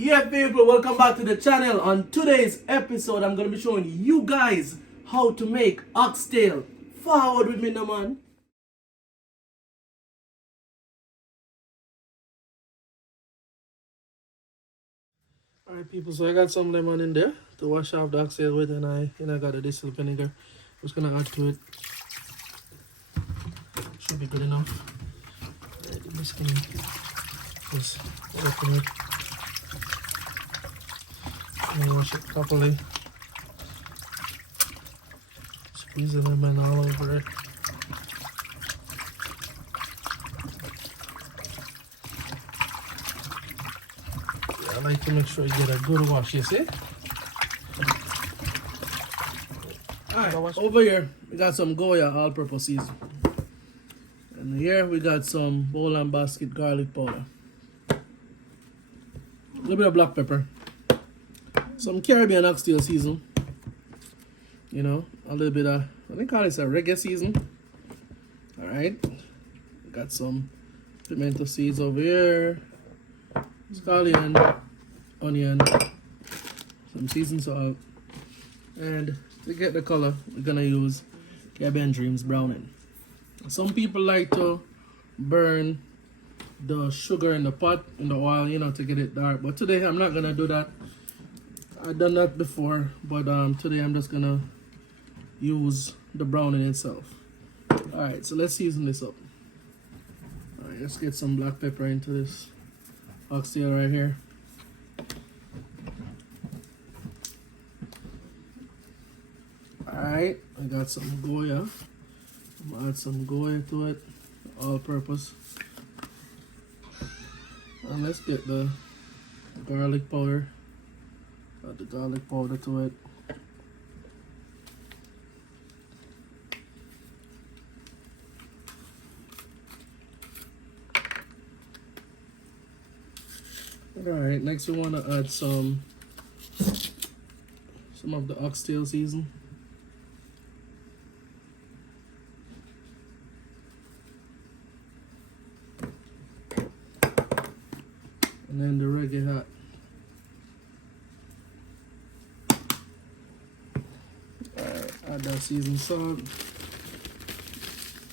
Yeah, people, welcome back to the channel. On today's episode, I'm going to be showing you guys how to make oxtail. Forward with me now, man. Alright, people, so I got some lemon in there to wash off the oxtail with, and I got a distilled vinegar. I'm just going to add to it. Should be good enough. Alright, I'm just going to just open it. And wash it properly. Squeeze the lemon all over it. Yeah, I like to make sure you get a good wash, you see? Alright, over here we got some Goya all-purpose seasoning. And here we got some bowl and basket garlic powder. A little bit of black pepper. Some Caribbean oxtail season. You know, a little bit of, I think call this a reggae season. Alright. Got some pimento seeds over here. Scallion, onion, some seasoned salt. And to get the color, we're gonna use Caribbean Dreams browning. Some people like to burn the sugar in the pot, in the oil, you know, to get it dark. But today I'm not gonna do that. I've done that before, but today I'm just gonna use the browning itself. Alright, so let's season this up. Alright, let's get some black pepper into this oxtail right here. Alright, I got some Goya. I'm gonna add some Goya to it, all purpose. And let's get the garlic powder. Add the garlic powder to it. Alright, next we want to add some of the oxtail season. And then the reggae hot. Alright, add that seasoned salt.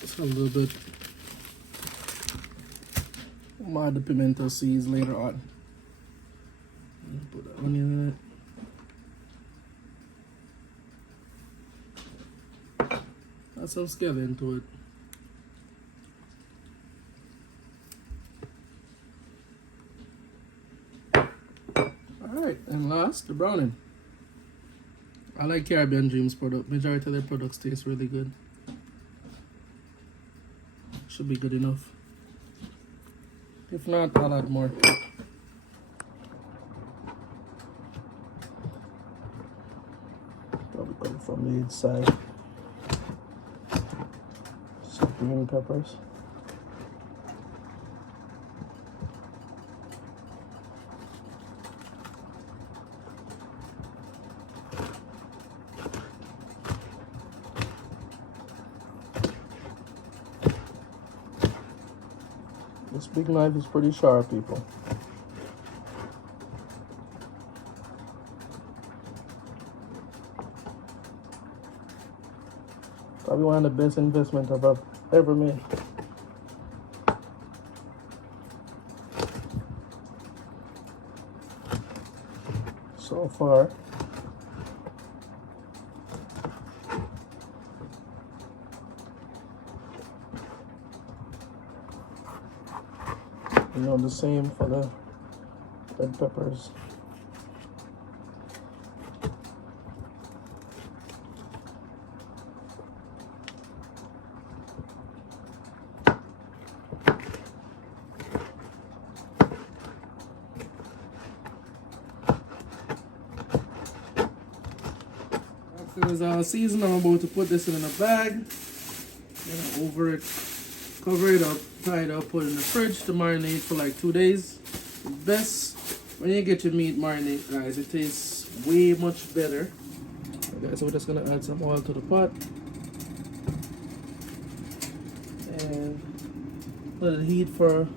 Just a little bit. I'll add the pimento seeds later on. Put the onion in it. Add some scallion to it. Alright, and last, the browning. I like Caribbean Dreams product. Majority of their products taste really good. Should be good enough. If not, I'll add more. Probably come from the inside. Some green peppers. This big knife is pretty sharp, people. Probably one of the best investments I've ever made. So far. You know, the same for the red peppers. After it's all seasoned, I'm about to put this in a bag. Then over it, cover it up, tie it up, put it in the fridge to marinate for like 2 days. The best when you get your meat marinate, guys, it tastes way much better. Okay, so we're just gonna add some oil to the pot and let it heat for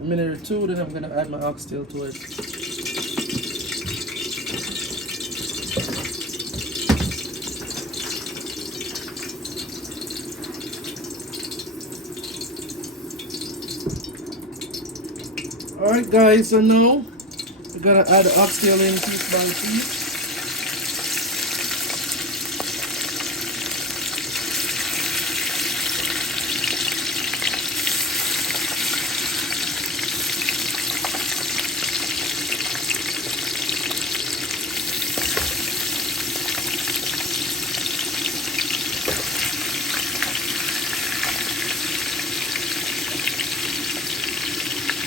a minute or two. Then I'm gonna add my oxtail to it. Alright guys, so now we're gonna add the oxtail in piece by piece.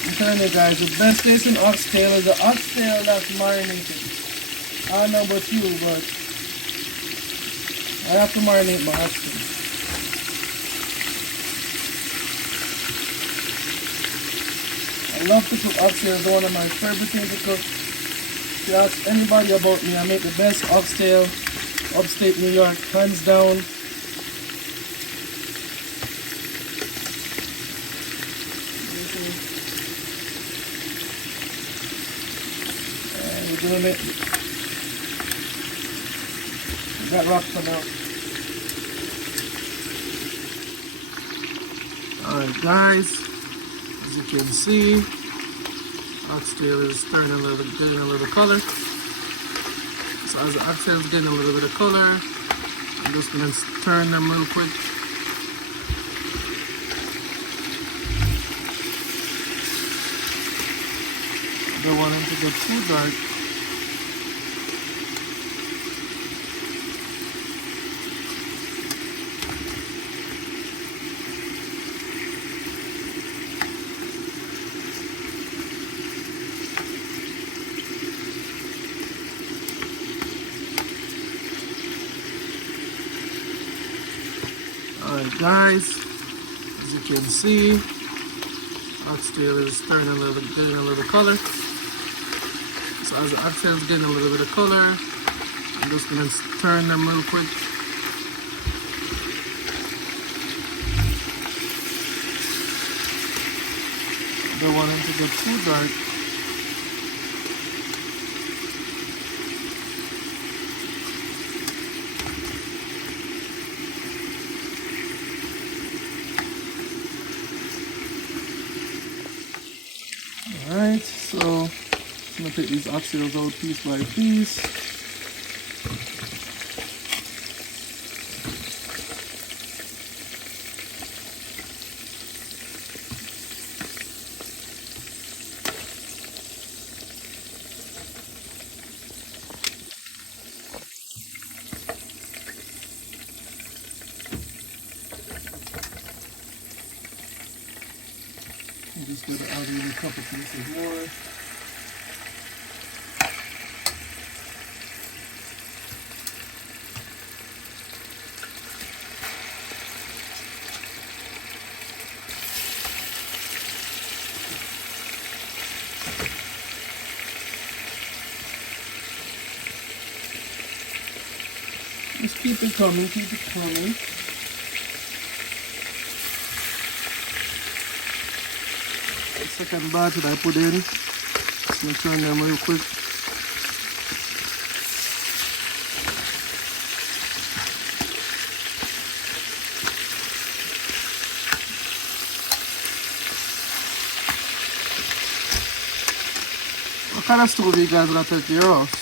I'm telling you guys, the best taste in oxtail is the oxtail that's marinated. I don't know about you, but I have to marinate my oxtail. I love to cook oxtail. It's one of my favorite things to cook. If you ask anybody about me, I make the best oxtail upstate New York, hands down. And we're doing it. Got rock for now. Alright guys, as you can see, oxtail is getting a little color. So as the oxtail is getting a little bit of color, I'm just going to turn them real quick. I don't want them to get too dark. Alright guys, as you can see, oxtail is getting a little color. So as the oxtail is getting a little bit of color, I'm just going to turn them real quick. I don't want them to get too dark. Alright, so I'm going to take these oxtails out piece by piece. I'm just going to add in a couple pieces more. Just keep it coming, keep it coming. The second batch that I put in, just gonna turn them real quick. What kind of stove you guys got at your house?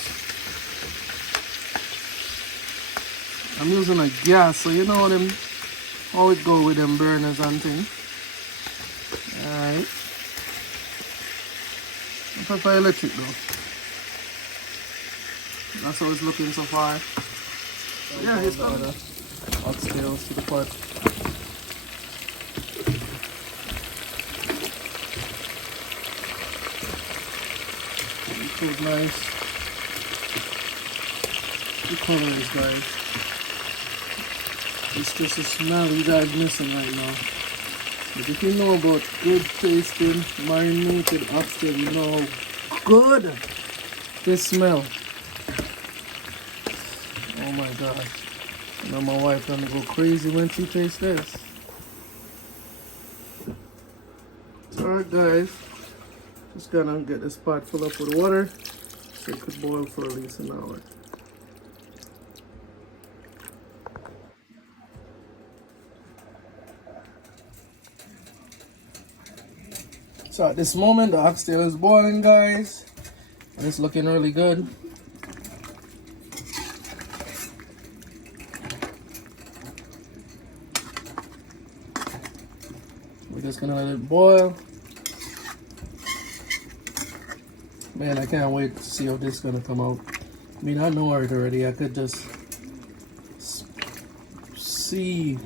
I'm using a gas, so you know them how it go with them burners and things. Alright. I prefer electric though. That's how it's looking so far. Yeah, it's got the oxtails to the pot. It feels nice. The color is nice. It's just a smell you guys missing right now. But if you know about good tasting marinated oxtail, you know how good they smell. Oh my god. I know my wife gonna go crazy when she tastes this. Alright guys, just gonna get this pot filled up with water so it could boil for at least an hour. So at this moment, the oxtail is boiling, guys, and it's looking really good. We're just gonna let it boil. Man, I can't wait to see how this is gonna come out. I mean, I know it already. I could just see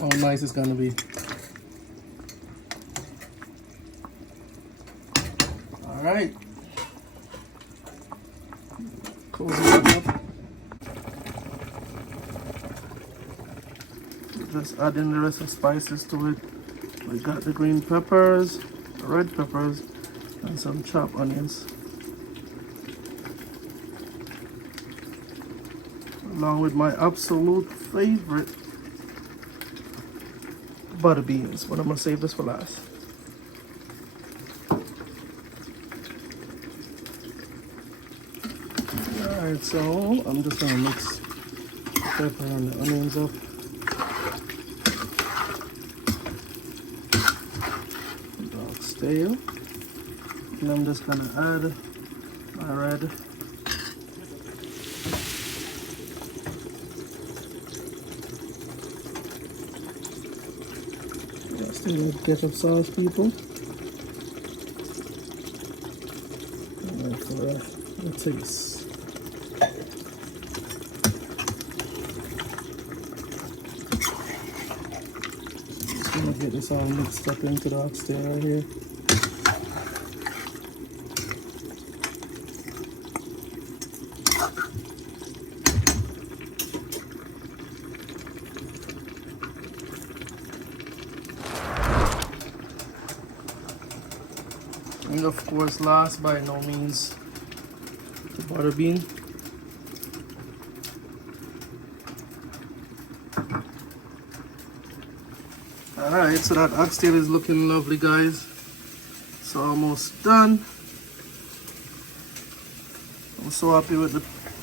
how nice it's gonna be. All right. Close it up. Just add in the rest of spices to it. We got the green peppers, the red peppers, and some chopped onions, along with my absolute favorite butter beans, but I'm gonna save this for last. Alright, so I'm just gonna mix the pepper and the onions up. The oxtail. And I'm just gonna add my red. Still need ketchup sauce, people. Alright, for the taste. Just gonna get this all mixed up into the oxtail right here. And of course, last by no means, the butter bean. Alright, so that oxtail is looking lovely, guys. So almost done. I'm so happy with the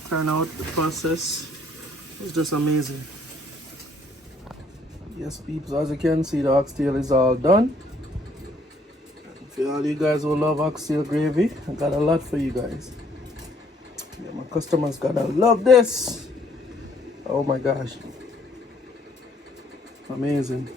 turnout, the process. It's just amazing. Yes, peeps, as you can see, the oxtail is all done. For all you guys who love oxtail gravy, I got a lot for you guys. Yeah, my customers gonna love this. Oh my gosh. Amazing.